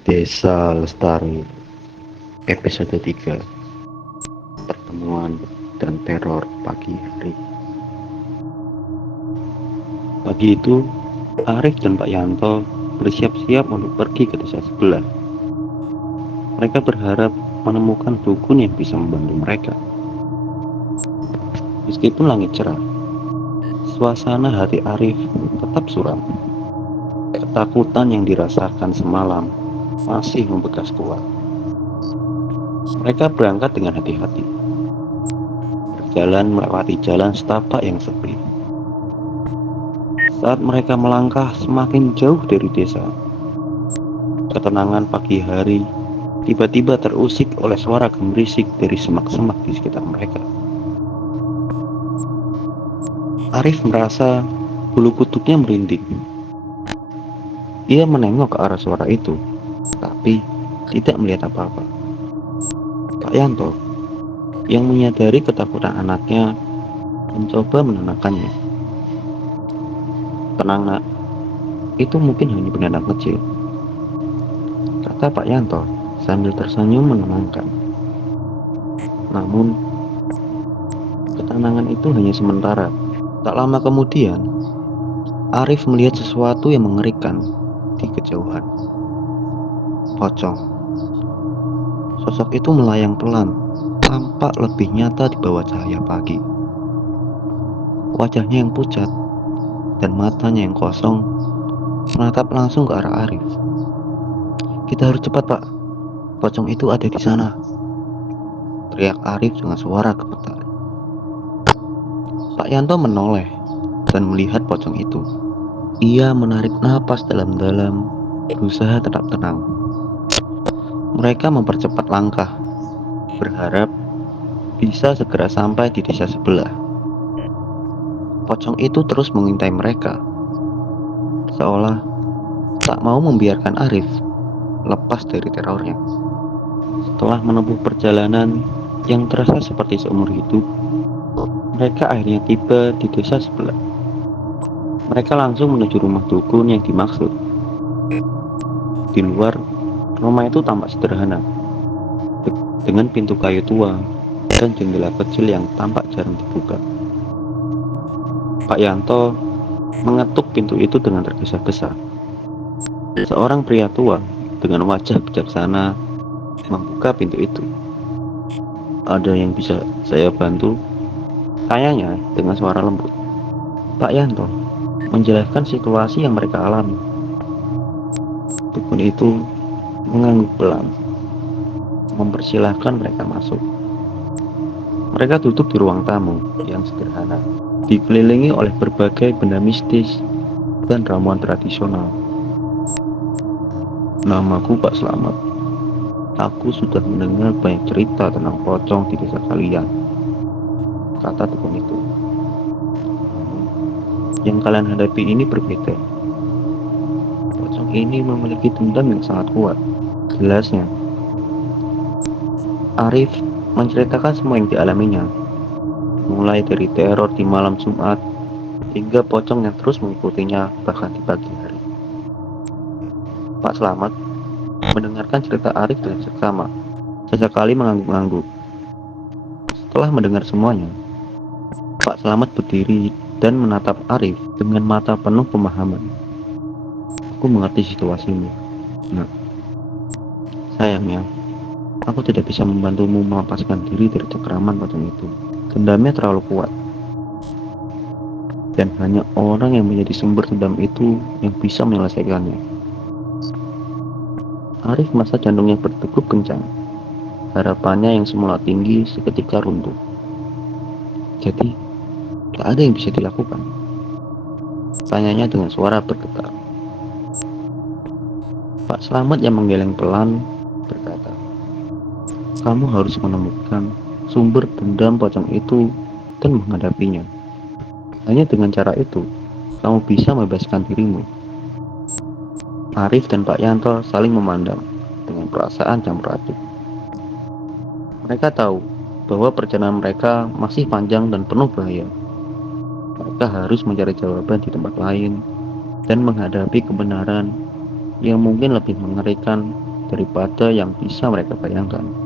Desa Lestari, episode 3, pertemuan dan teror pagi hari. Pagi itu, Arif dan Pak Yanto bersiap-siap untuk pergi ke desa sebelah. Mereka berharap menemukan dukun yang bisa membantu mereka. Meskipun langit cerah, suasana hati Arif tetap suram. Ketakutan yang dirasakan semalam masih membekas kuat. Mereka berangkat dengan hati-hati, berjalan melewati jalan setapak yang sepi. Saat mereka melangkah semakin jauh dari desa, ketenangan pagi hari tiba-tiba terusik oleh suara gemerisik dari semak-semak di sekitar mereka. Arif merasa bulu kuduknya merinding. Ia menengok ke arah suara itu, tapi tidak melihat apa-apa. Pak Yanto, yang menyadari ketakutan anaknya, mencoba menenangkannya. "Tenang nak, itu mungkin hanya binatang kecil," kata Pak Yanto sambil tersenyum menenangkan. Namun, ketenangan itu hanya sementara. Tak lama kemudian, Arif melihat sesuatu yang mengerikan di kejauhan. Pocong. Sosok itu melayang pelan, tampak lebih nyata di bawah cahaya pagi. Wajahnya yang pucat dan matanya yang kosong menatap langsung ke arah Arif. "Kita harus cepat, Pak. Pocong itu ada di sana," teriak Arif dengan suara gemetar. Pak Yanto menoleh dan melihat pocong itu. Ia menarik napas dalam-dalam, berusaha tetap tenang. Mereka mempercepat langkah, berharap bisa segera sampai di desa sebelah. Pocong itu terus mengintai mereka, seolah tak mau membiarkan Arif lepas dari terornya. Setelah menempuh perjalanan yang terasa seperti seumur hidup, mereka akhirnya tiba di desa sebelah. Mereka langsung menuju rumah dukun yang dimaksud. Di luar, rumah itu tampak sederhana, dengan pintu kayu tua dan jendela kecil yang tampak jarang dibuka. Pak Yanto mengetuk pintu itu dengan tergesa-gesa. Seorang pria tua dengan wajah bijaksana membuka pintu itu. "Ada yang bisa saya bantu?" tanyanya dengan suara lembut. Pak Yanto menjelaskan situasi yang mereka alami. Dukun itu mengangguk pelan, mempersilahkan mereka masuk. Mereka duduk di ruang tamu yang sederhana, dikelilingi oleh berbagai benda mistis dan ramuan tradisional. "Namaku Pak Slamet. Aku sudah mendengar banyak cerita tentang pocong di desa kalian," kata dukun itu. "Yang kalian hadapi ini berbeda. Pocong ini memiliki dendam yang sangat kuat," jelasnya. Arif menceritakan semua yang dialaminya, mulai dari teror di malam Jumat hingga pocong yang terus mengikutinya bahkan di pagi hari. Pak Slamet mendengarkan cerita Arif dengan seksama, sesekali mengangguk-angguk. Setelah mendengar semuanya, Pak Slamet berdiri dan menatap Arif dengan mata penuh pemahaman. "Aku mengerti situasimu. Nah, sayangnya, aku tidak bisa membantumu melepaskan diri dari cengkraman pocong itu. Dendamnya terlalu kuat. Dan hanya orang yang menjadi sumber dendam itu yang bisa menyelesaikannya." Arif merasa jantungnya berdegup kencang. Harapannya yang semula tinggi seketika runtuh. "Jadi, tak ada yang bisa dilakukan?" tanyanya dengan suara bergetar. Pak Slamet yang menggeleng pelan berkata, "Kamu harus menemukan sumber dendam pocong itu dan menghadapinya. Hanya dengan cara itu, kamu bisa membebaskan dirimu." Arif dan Pak Yanto saling memandang dengan perasaan campur aduk. Mereka tahu bahwa perjalanan mereka masih panjang dan penuh bahaya. Mereka harus mencari jawaban di tempat lain dan menghadapi kebenaran yang mungkin lebih mengerikan daripada yang bisa mereka bayangkan.